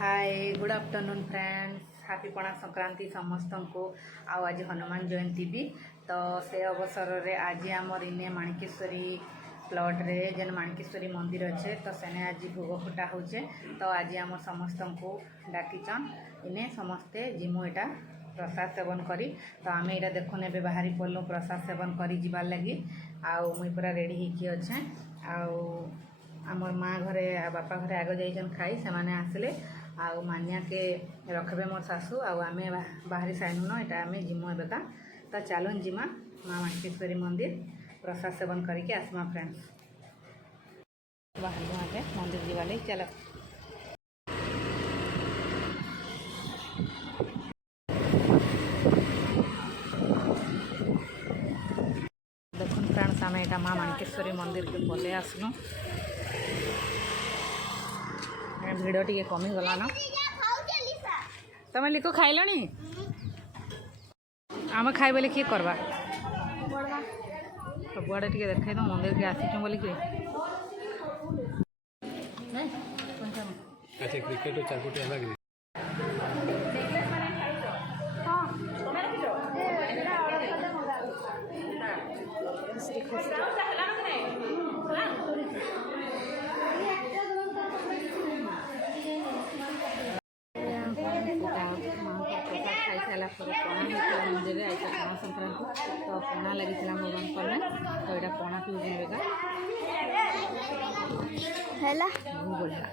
hi good afternoon friends happy पणा संक्रांति समस्त को आज हनुमान जयंती भी तो से अवसर रे आज आमर इने माणिकेश्वरी प्लॉट रे जेन माणिकेश्वरी मंदिर अच्छे तो सेने आज भोग फुटा होचे तो आज आम समस्त को डाकिचन इने समस्ते जिमु एटा प्रसाद सेवन करी तो आम यहाँ देखुन ए बाहरी पड़लु प्रसाद सेवन करी जीवार लगी आउ मुई पूरा रेडी होकी अच्छे आमर माँ घरे बापा घरे आग जाइछन खाई से माने आसिले आउ मानिया के रखबे मोर सासू आम बाहरी साइनु न यहाँ आम जिमु एबेका तो चलुन जिमा माँ माणिकेश्वरी मंदिर प्रसाद सेवन करके आसमा फ्रेंड्स बाहर आगे मंदिर जीवा लगी चलो देखुन फ्रेंड्स आम यहाँ माँ माणिकेश्वरी मंदिर के पले आसलु भिड़ टे कमीगला न तुम लिखो खाइल आम खाई बोले किए करवा सबुआड़े टे देखाई दो मंदिर के आसीचु बोल क्रिकेट चारकोटी अलग मंदिर आज पणा संक्रांति तो पणा लगी भगवान तो यहाँ पणा पीऊँ बढ़िया